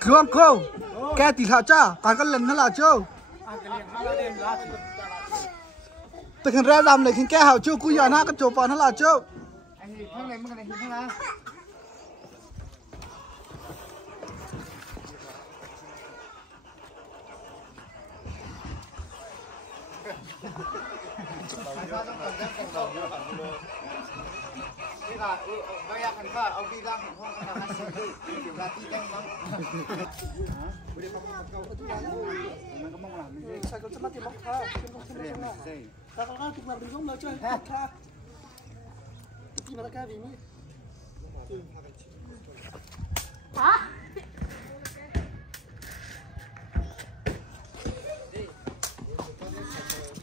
Khuôn cô, cái tỷ thảo cha, còn có lần nó là chưa? Từ khi ra làm này khi cái hào chưa, cú giờ nó có chụp vào nó là chưa?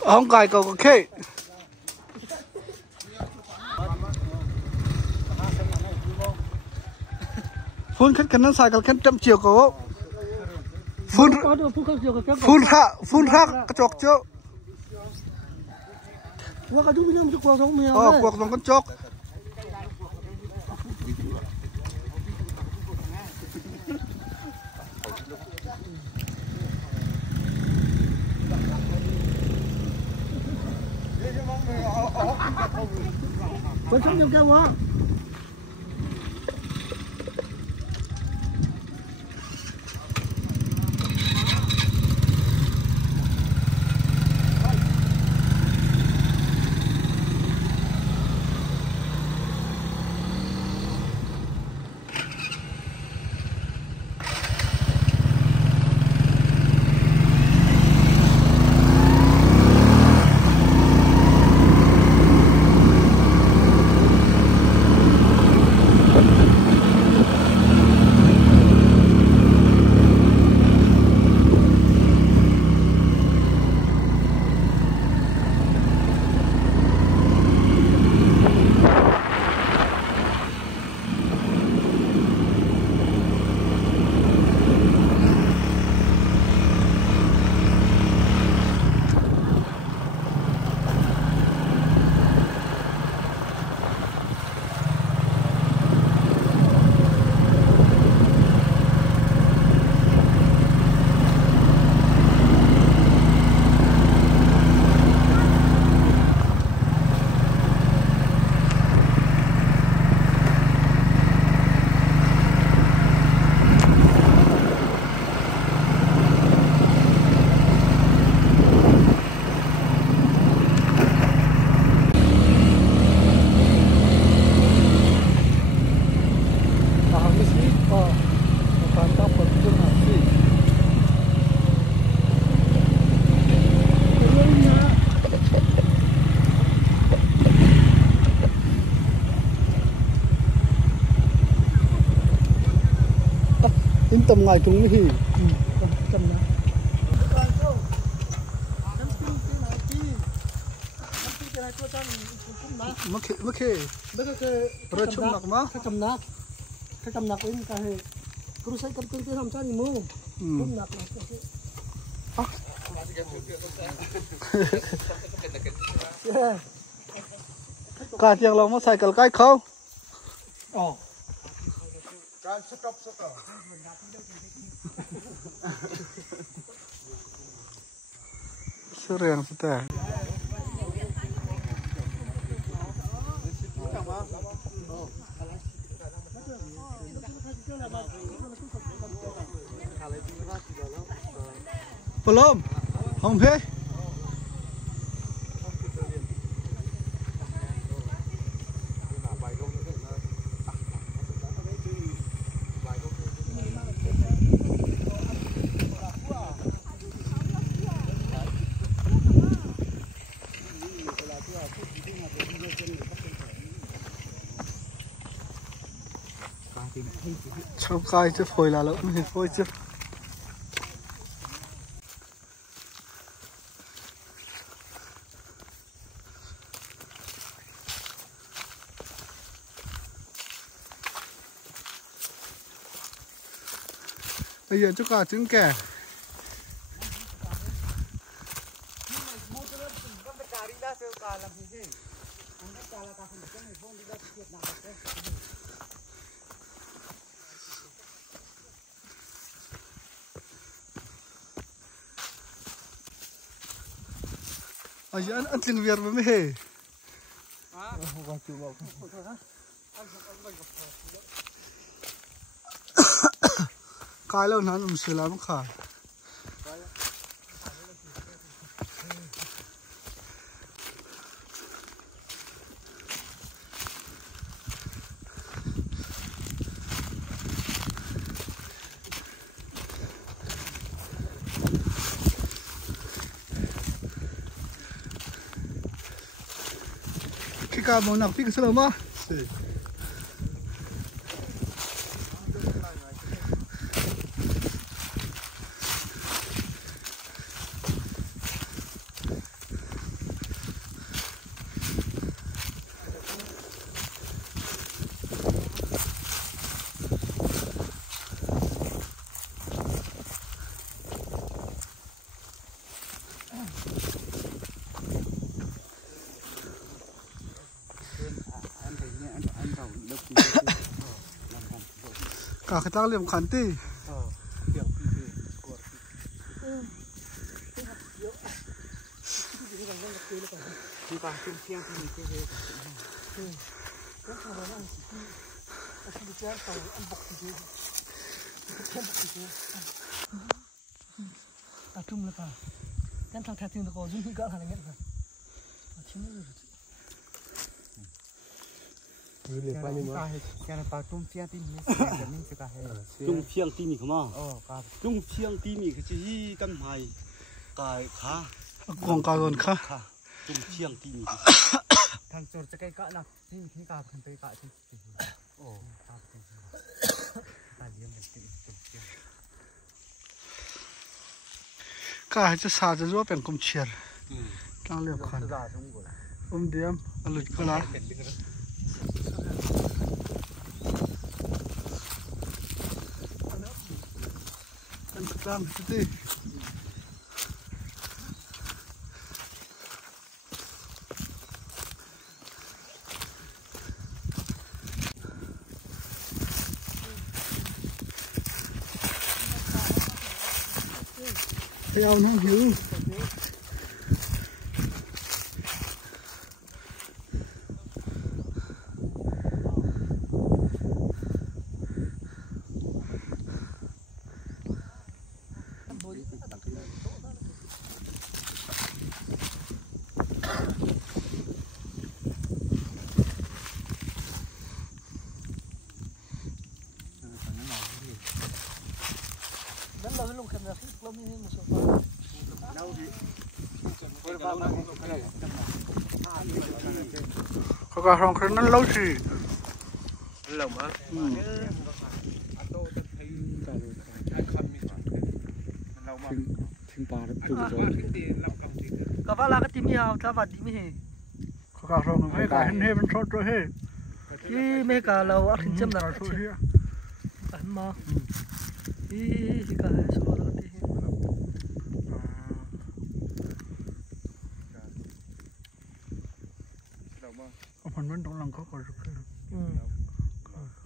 Ông cài cầu ok. Phun khát khăn nó xài cầu khăn 100 triệu cầu. Phun khác cái chọc chứ. Quạt bằng con chọc. Vẫn sống nhiều kêu quá. Tầm ngày chúng thì tầm đó. Mất khi rồi chung nạc mà chấm nạc ini kahe terus saya kerja sama cari mu chung nạc cả tiếng lòng nó xài cái không Sering sudah. Belum, không hết. Trong coi chứ phôi là lỡ thì phôi chứ. Bây giờ cho cả trứng kẻ. Aja an ting biar me he. Kai lo nan selam kha. Kita mau nak pergi ke sana mah? Cả cái tác liệm khán tì. Chung là cả cái thằng thẹt thì nó có dung cả hàng này cả. Trung chiang tim mì không à? Trung chiang tim mì cái gì căn mày cài khá. Quảng cáo còn khá. Trung chiang tim mì. Thằng chột cho cái cỡ nào? Thì cả thằng tới cỡ thì. Cả hai saจะรู้เป็นกุมเชียร์ตั้งเรียบขันเดียมอลุดก็ละกันกลางสิ Theo nó hiểu có cả hàng khăn nó lâu gì lâu mà có bao la cái tim nhau ta vật đi mi có cả hàng hay cả hình hình sốt rồi he cái mấy cả lâu ăn chấm là ăn mà cái cả số đó thì phần bên trong lòng có còn rất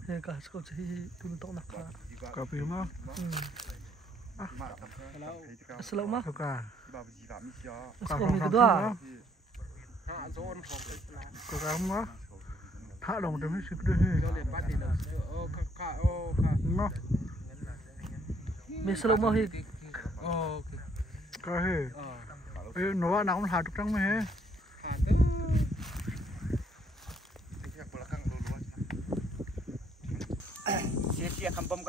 cái cả số thì tụi tao nặng cả phía mà slâu mà cả số mình cái đó có cả không á thả đồng trong hết sức đấy nó mình slâu mà thì cái he nó nào cũng hạt được trắng mấy he chia kampung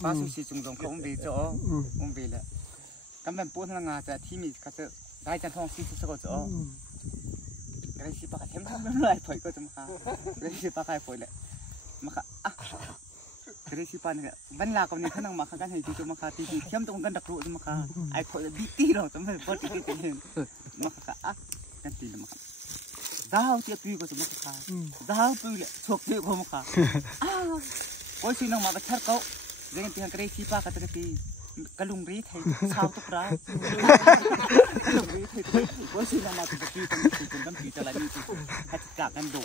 pasung si chung dong không về chỗ không về là cắm bên buôn là ngà thì mi cái chỗ đại chân phong si số chỗ cái si bạc thêm thêm lại phải có chấm ha cái si bạc hay phải lại mà cái si bạc này vẫn là con này khả năng mà cái này thì chấm mà thì thêm trong cái đặc thù chấm mà ai phải là tí rồi chấm phải bớt tí tiền mà cái tiền mà dao tiệt tùy có chấm mà dao tùy lại thuộc tùy có mà coi xin ông mà bắt chặt cậu, dengan pihak kerja siapa kata kata, กระลุงรีไทยชาวตุกร้ายกระลุงรีไทยว่าสิ่งนั้นมาถึงที่ตรงนี้ถึงกันปีแต่ละนี่ถึงให้จับกันโดด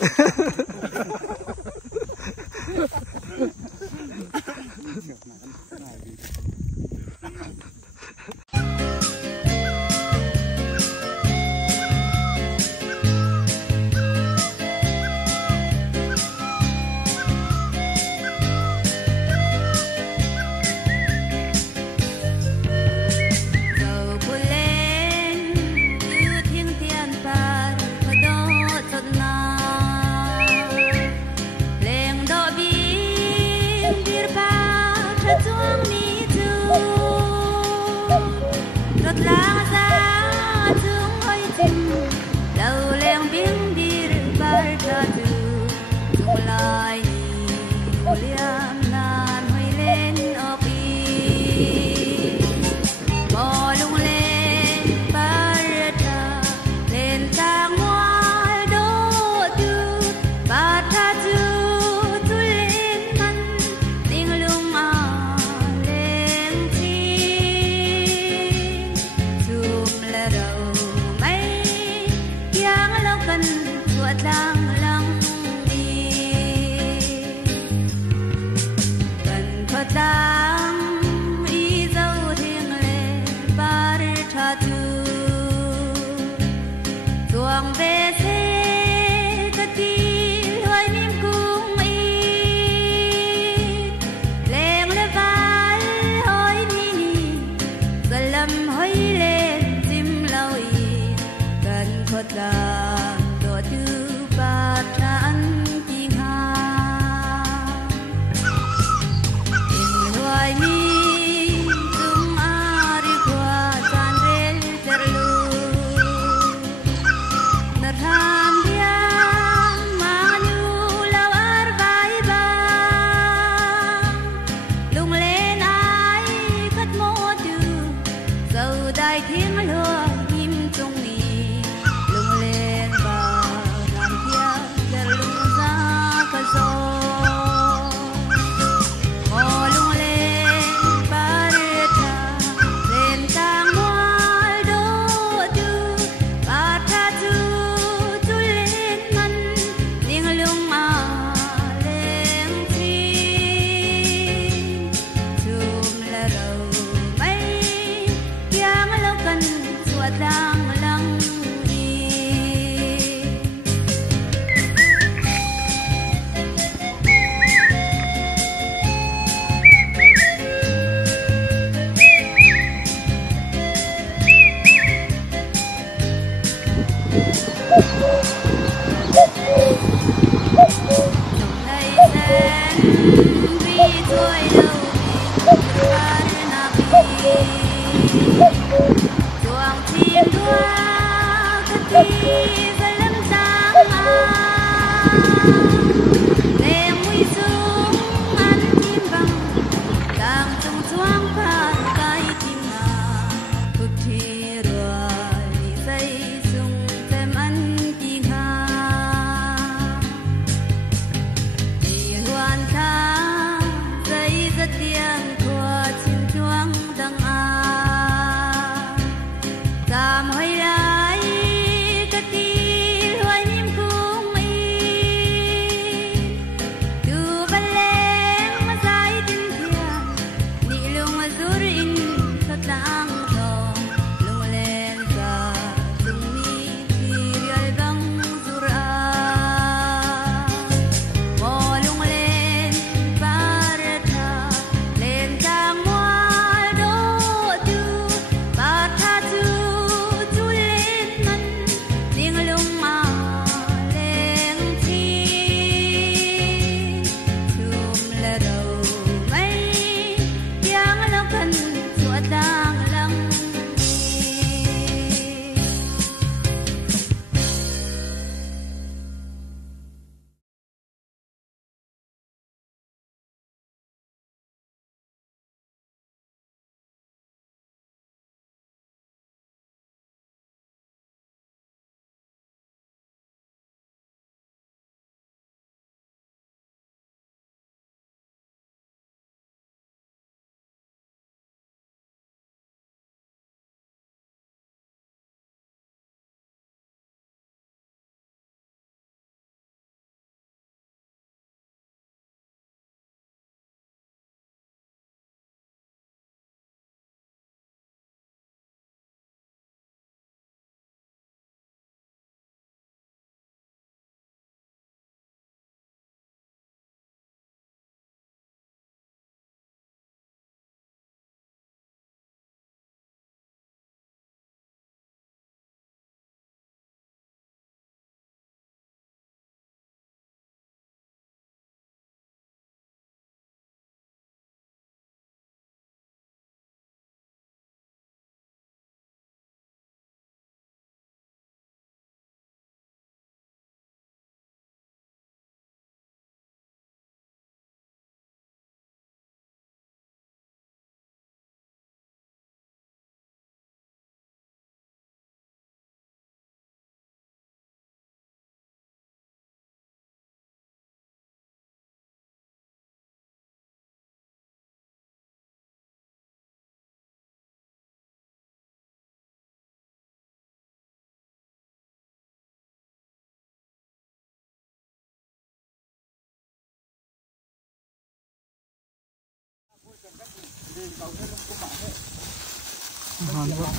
หานว่า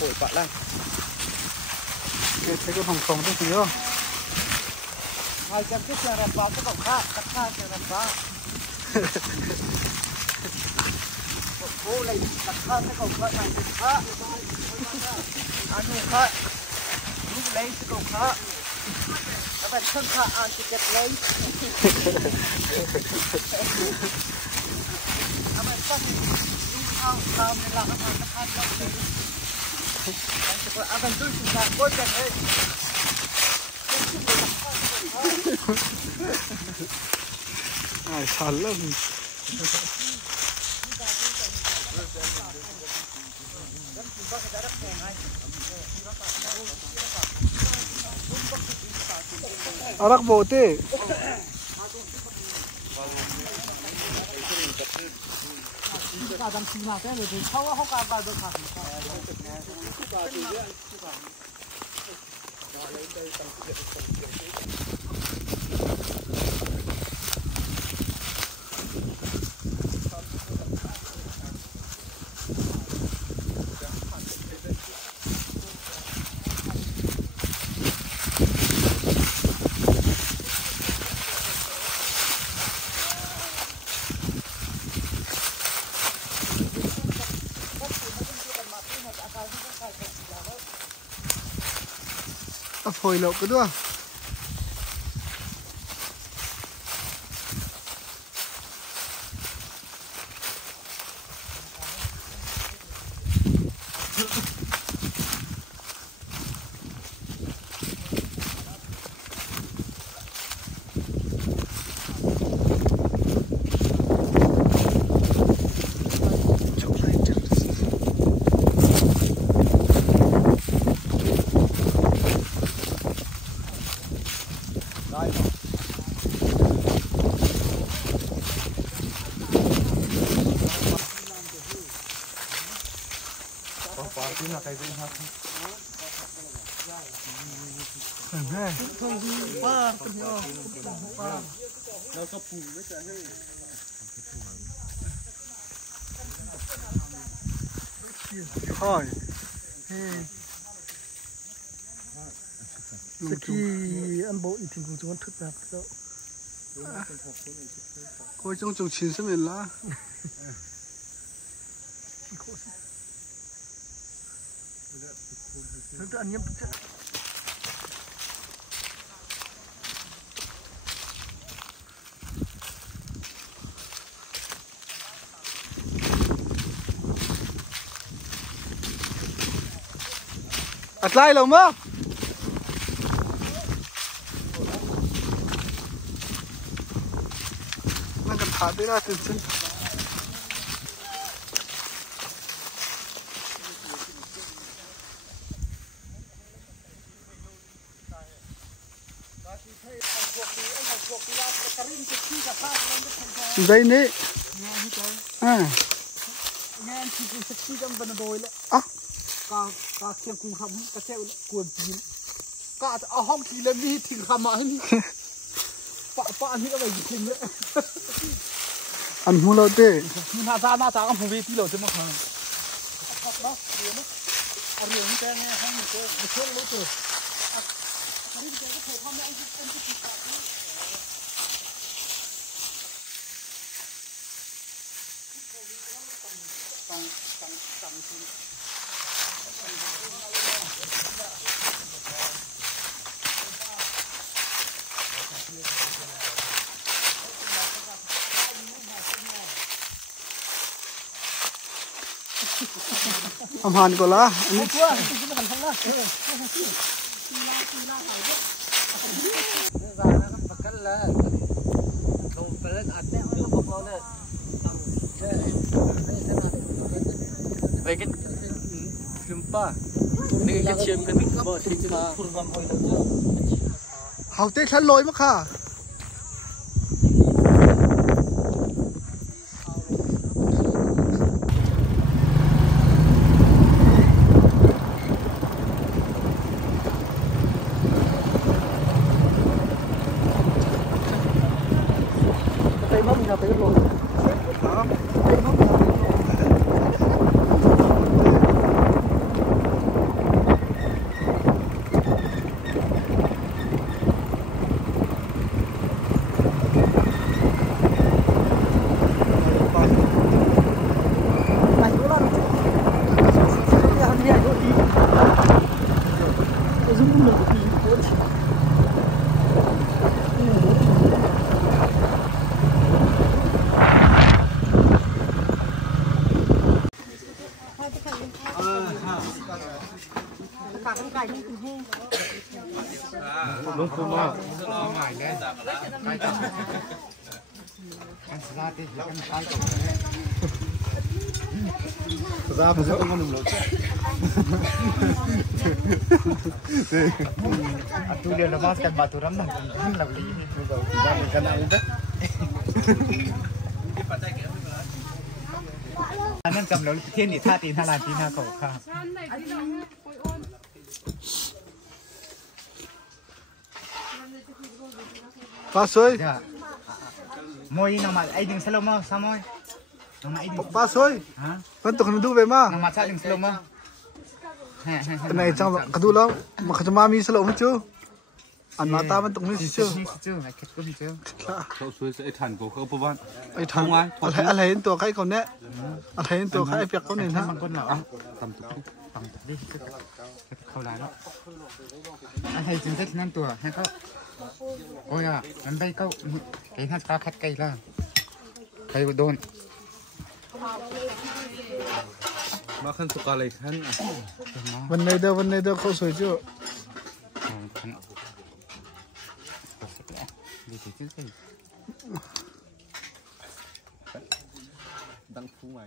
bồi bạ lại เกิดไปก็ของของได้สิเนาะ hai trăm cái xe đạp phá cái cổng khác cắt khác xe đạp phá cô này cắt khác cái cổng khác này cái khác ăn người khác lúc lấy cái cổng khác các bạn thân khác ăn cái kẹt lấy các bạn thân thao thao này là các bạn ăn lấy các bạn tôi chúng ta có kẹt đấy ai sẵn lắm arak bote cả dăm xí nào thế rồi thì sau họ cả vào được hả phơi lộc cái đó thôi ăn bộ thì cũng chúng thức đẹp đó cô trong trồng chín sẽ mình lá nó ăn nhâm lại lồng mơ nó cần thả tới ra từ chân đây nè nghe thì cũng sexy trong bên đồi lệ cả khiêng cùng hầm cả treo cuộn pin cả ởห้องทีละมีถึงขมานี่ปะนี่ก็ไม่ยิงเลย อันหูเราเต้ มีหน้าตาก็ผมเวทีเราจะมาขังขับเนาะเรียนนะเรียนนี่แต่เนี่ยห้องนี่ก็ไม่เชื่อรู้ตัวอันนี้ก็เคยทำได้อันที่ติดต่อทำหันก่อนละอันนี้ ตัวที่มันทำละตีลาหายด้วยร้านนะครับประกันเลยลงไปเล่นอัดเนี่ยไม่ต้องบอกเราเลยไปกันลืมป้านี่จะเชื่อมกันบ่ที่จะพูดความคอยทั้งเยอะ เขาเต้ฉันลอยมั้งค่ะ กาดไก่นี่คือแห้ง ลุงคุณว่า หายเลยใกล้จับกันสลาดิแล้วกันใกล้จับเลย ราบจะต้องกันหนุ่มรถ tu dia lepaskan batu ramdan kan lovely ini tu kau tidak kenal ituนั่นกำลังเที่ยนนี่ท่าตีนท่าลานตีนท่าเขาค่ะ ปลาสวย จ้ะมวยน้องมาไอ้ดึงสโลมาสามอยน้องมาไอ้ดึง ปลาสวย ฮะ มันตกกันดูไปมา น้องมาชาดึงสโลมา ไหนจังกระดูแล้วมันจะมามีสลบมั้ยจูอันมาตามันตรงนี้จู จูไอ้เก็ดก็มีจู เขาช่วยไอ้ทันกูเขาประวัน ไอ้ทางอะไรเห็นตัวใครคนเนี้ยอะไรเห็นตัวใครเปียกคนนี้ฮะ มันก้นเหรอตำตุ๊กตำตุ๊กดิเขาลายแล้วไอ้จึงได้ที่นั่นตัวให้เขาโอ้ยอ่ะมันไปเขาไอ้ท่านปลาคัดไก่ล่ะใครโดน มาขั้นสุกอะไรขั้น วันไหนเด้อเขาสวยจู ดังฟูไหม